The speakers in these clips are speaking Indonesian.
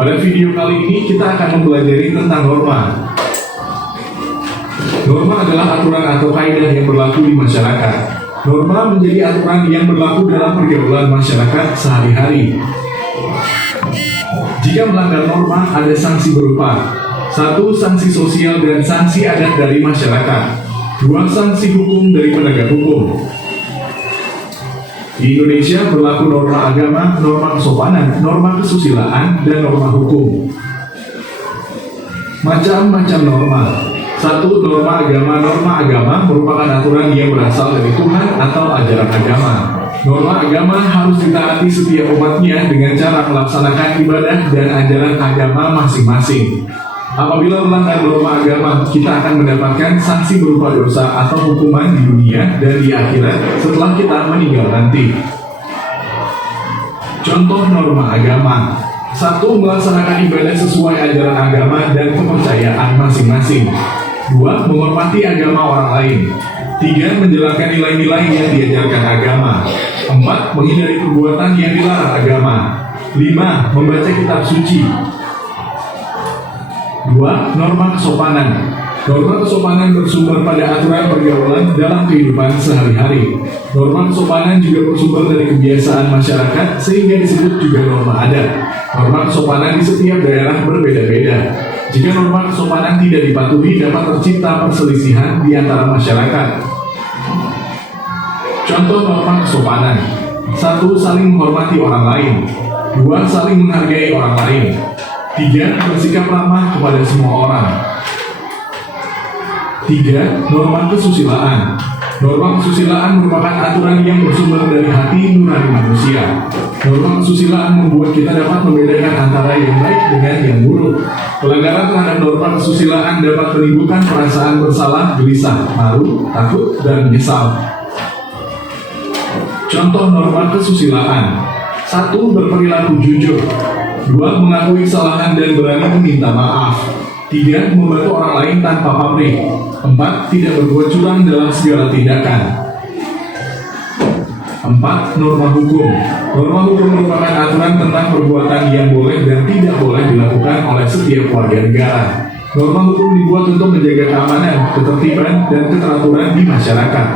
Pada video kali ini kita akan mempelajari tentang norma. Norma adalah aturan atau kaidah yang berlaku di masyarakat. Norma menjadi aturan yang berlaku dalam pergaulan masyarakat sehari-hari. Jika melanggar norma, ada sanksi berupa 1. Sanksi sosial dan sanksi adat dari masyarakat. 2. Sanksi hukum dari penegak hukum. Di Indonesia berlaku norma agama, norma kesopanan, norma kesusilaan, dan norma hukum. Macam-macam norma. 1. Norma agama. Norma agama merupakan aturan yang berasal dari Tuhan atau ajaran agama. Norma agama harus ditaati setiap umatnya dengan cara melaksanakan ibadah dan ajaran agama masing-masing. Apabila melanggar norma agama, kita akan mendapatkan sanksi berupa dosa atau hukuman di dunia dan di akhirat setelah kita meninggal nanti. Contoh norma agama. 1. Melaksanakan ibadah sesuai ajaran agama dan kepercayaan masing-masing. 2. Menghormati agama orang lain. 3. Menjalankan nilai-nilai yang diajarkan agama. 4. Menghindari perbuatan yang dilarang agama. 5. Membaca kitab suci. 2. Norma kesopanan. Norma kesopanan bersumber pada aturan pergaulan dalam kehidupan sehari-hari. Norma kesopanan juga bersumber dari kebiasaan masyarakat sehingga disebut juga norma adat. Norma kesopanan di setiap daerah berbeda-beda. Jika norma kesopanan tidak dipatuhi, dapat tercipta perselisihan di antara masyarakat. Contoh norma kesopanan. 1. Saling menghormati orang lain. 2. Saling menghargai orang lain. 3. Bersikap ramah kepada semua orang. 3. Norma kesusilaan. Norma kesusilaan merupakan aturan yang bersumber dari hati nurani manusia. Norma kesusilaan membuat kita dapat membedakan antara yang baik dengan yang buruk. Pelanggaran terhadap norma kesusilaan dapat menimbulkan perasaan bersalah, gelisah, malu, takut, dan menyesal. Contoh norma kesusilaan. 1. Berperilaku jujur. 2. Mengakui kesalahan dan berani meminta maaf. 3. Membantu orang lain tanpa pamrih. 4. Tidak berbuat curang dalam segala tindakan. 4. Norma hukum. Norma hukum merupakan aturan tentang perbuatan yang boleh dan tidak boleh dilakukan oleh setiap warga negara. Norma hukum dibuat untuk menjaga keamanan, ketertiban, dan keteraturan di masyarakat.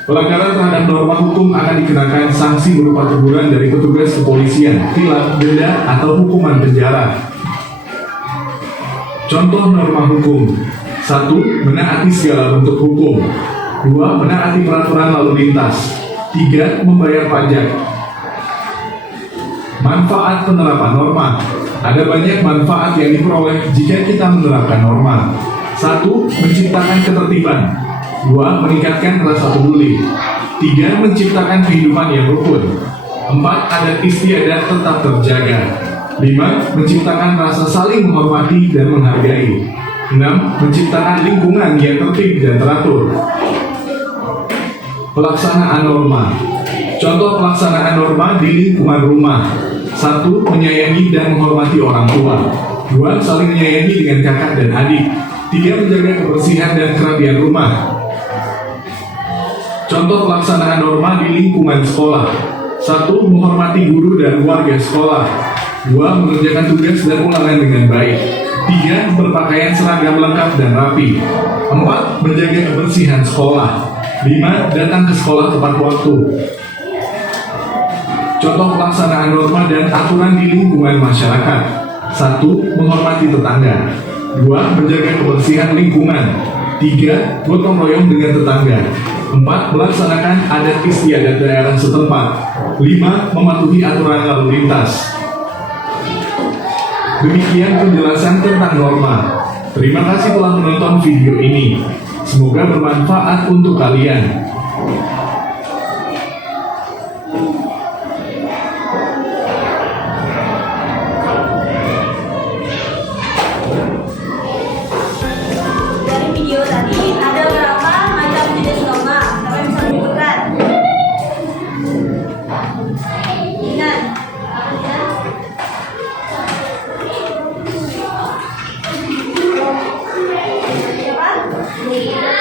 Pelanggaran terhadap norma hukum akan dikenakan sanksi berupa teguran dari petugas kepolisian, tilang, denda, atau hukuman penjara. Contoh norma hukum. 1. Menaati segala bentuk hukum. 2. Menaati peraturan lalu lintas. 3. Membayar pajak. Manfaat penerapan norma. Ada banyak manfaat yang diperoleh jika kita menerapkan norma. 1. Menciptakan ketertiban. 2. Meningkatkan rasa peduli. 3. Menciptakan kehidupan yang rukun. 4. Adat istiadat tetap terjaga. 5. Menciptakan rasa saling menghormati dan menghargai. 6. Menciptakan lingkungan yang tertib dan teratur. Pelaksanaan norma. Contoh pelaksanaan norma di lingkungan rumah. 1. Menyayangi dan menghormati orang tua. 2. Saling menyayangi dengan kakak dan adik. 3. Menjaga kebersihan dan kerapian rumah. Contoh pelaksanaan norma di lingkungan sekolah. 1. Menghormati guru dan warga sekolah. 2. Mengerjakan tugas dan ulangan dengan baik. 3. Berpakaian seragam lengkap dan rapi. 4. Menjaga kebersihan sekolah. 5. Datang ke sekolah tepat waktu. Contoh pelaksanaan norma dan aturan di lingkungan masyarakat. 1. Menghormati tetangga. 2. Menjaga kebersihan lingkungan. 3. Gotong royong dengan tetangga. 4. Melaksanakan adat istiadat daerah setempat. 5. Mematuhi aturan lalu lintas. Demikian penjelasan tentang norma. Terima kasih telah menonton video ini. Semoga bermanfaat untuk kalian. Dari video tadi ada berapa macam jenis norma? Siapa yang bisa menunjukkan? Ingat. Siapa? Ya.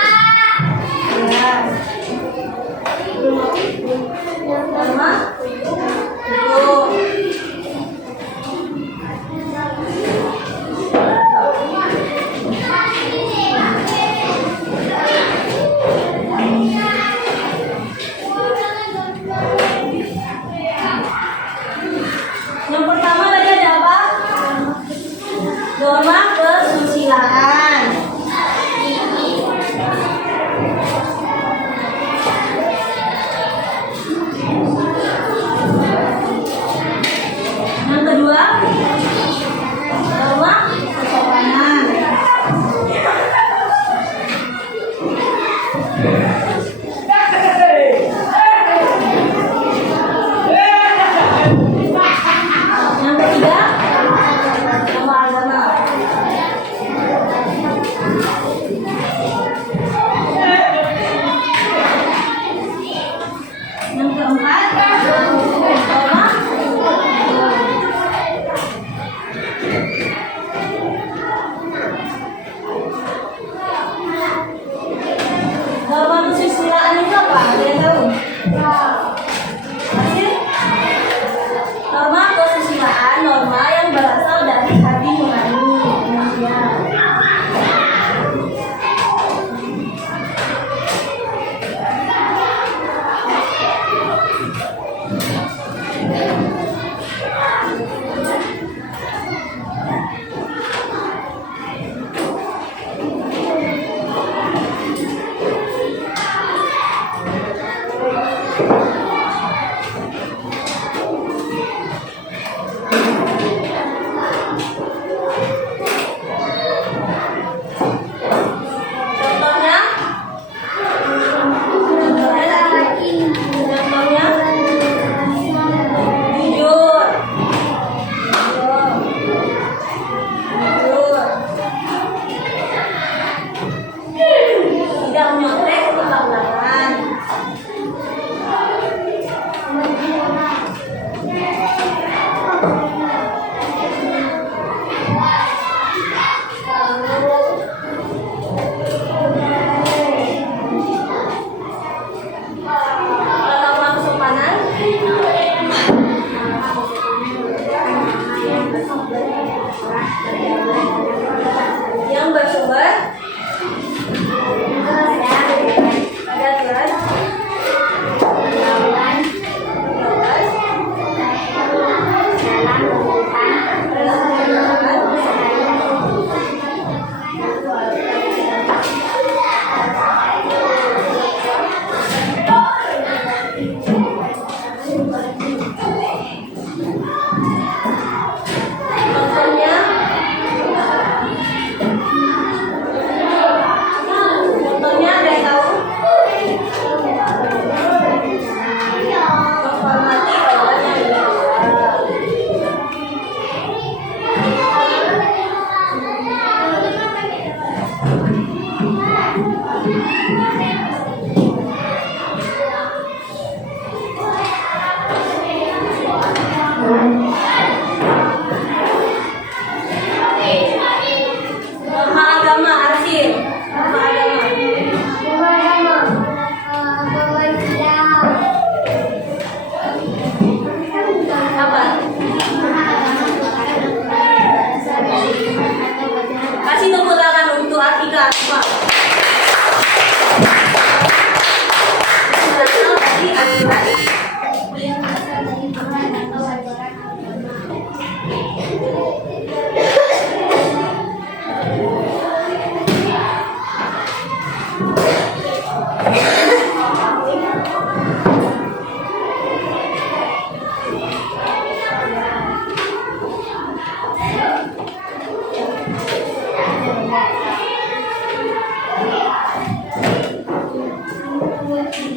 Contohnya,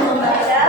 membaca,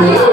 Kami.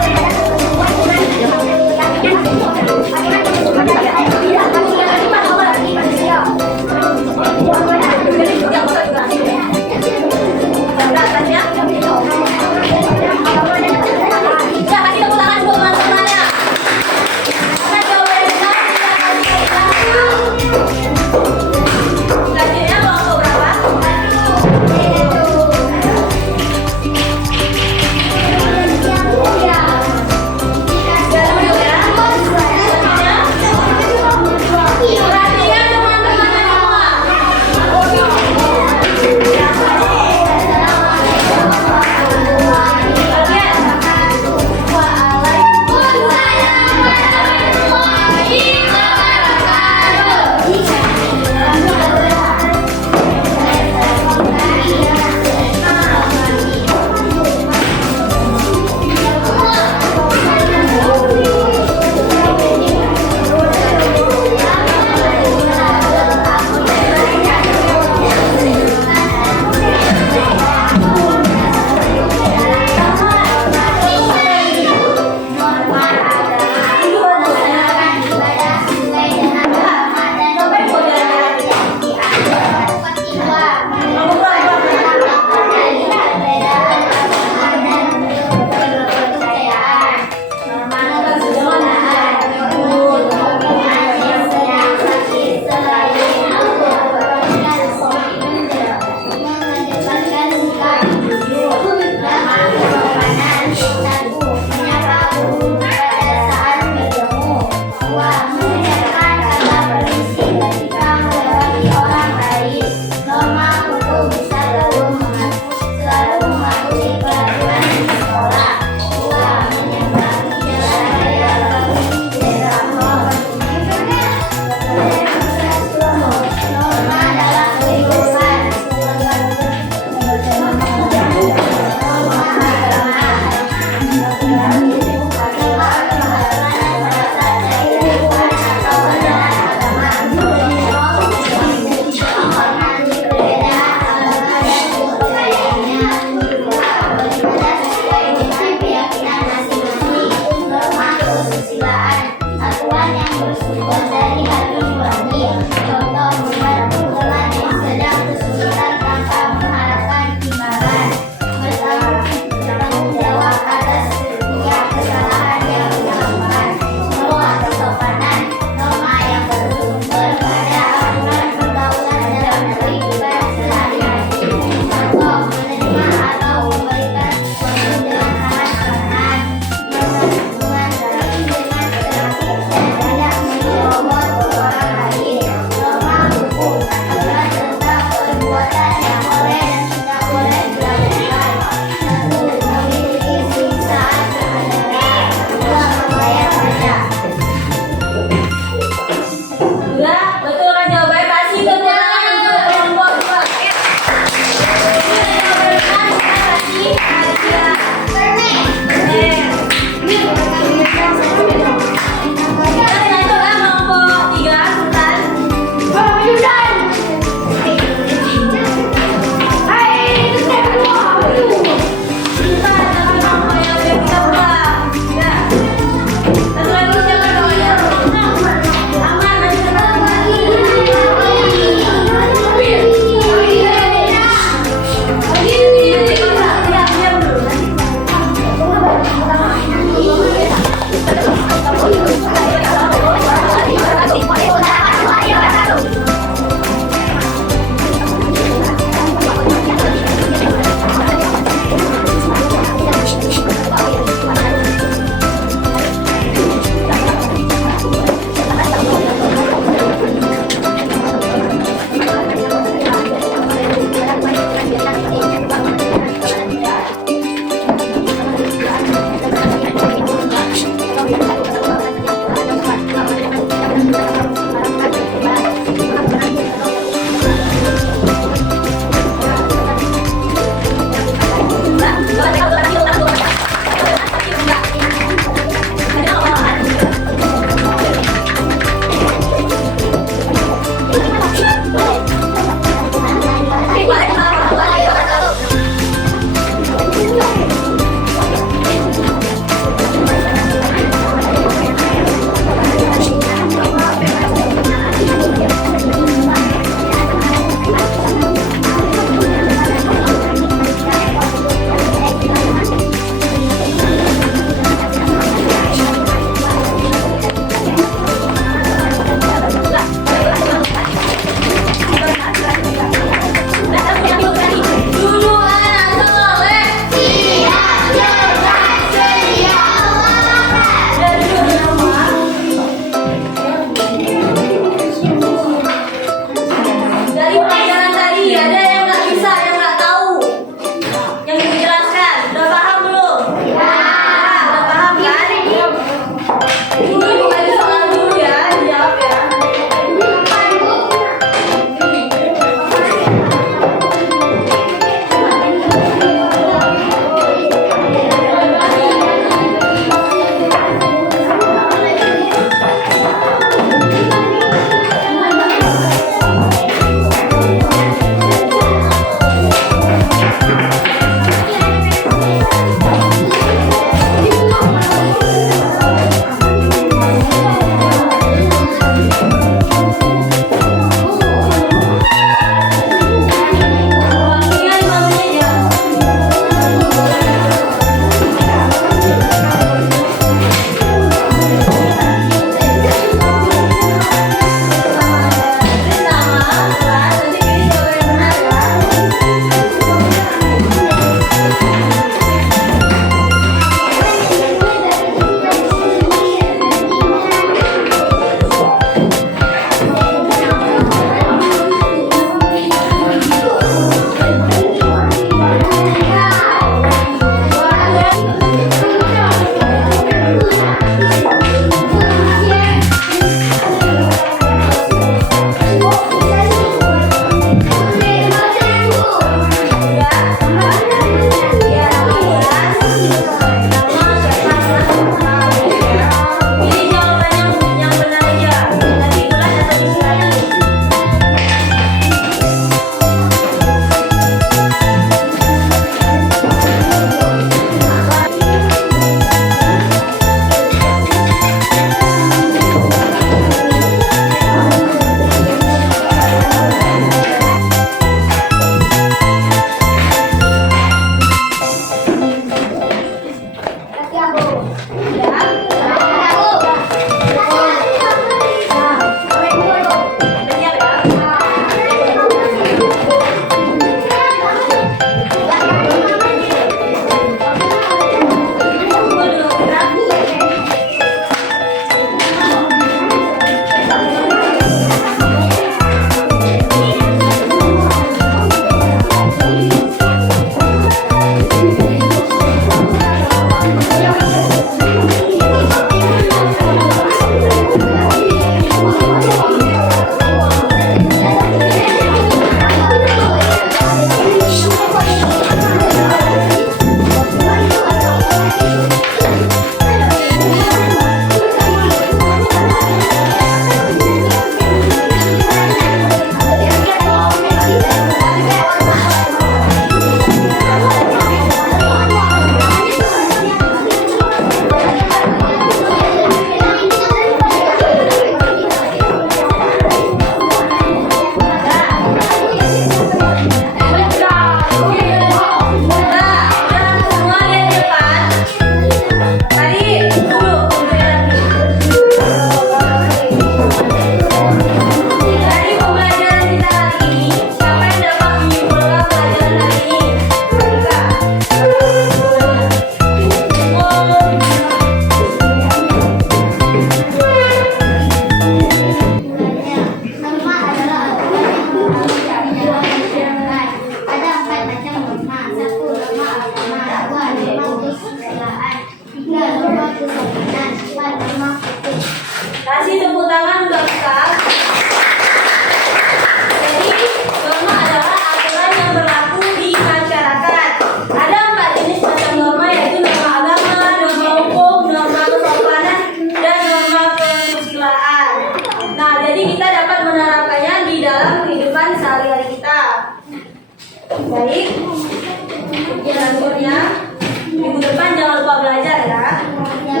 Ya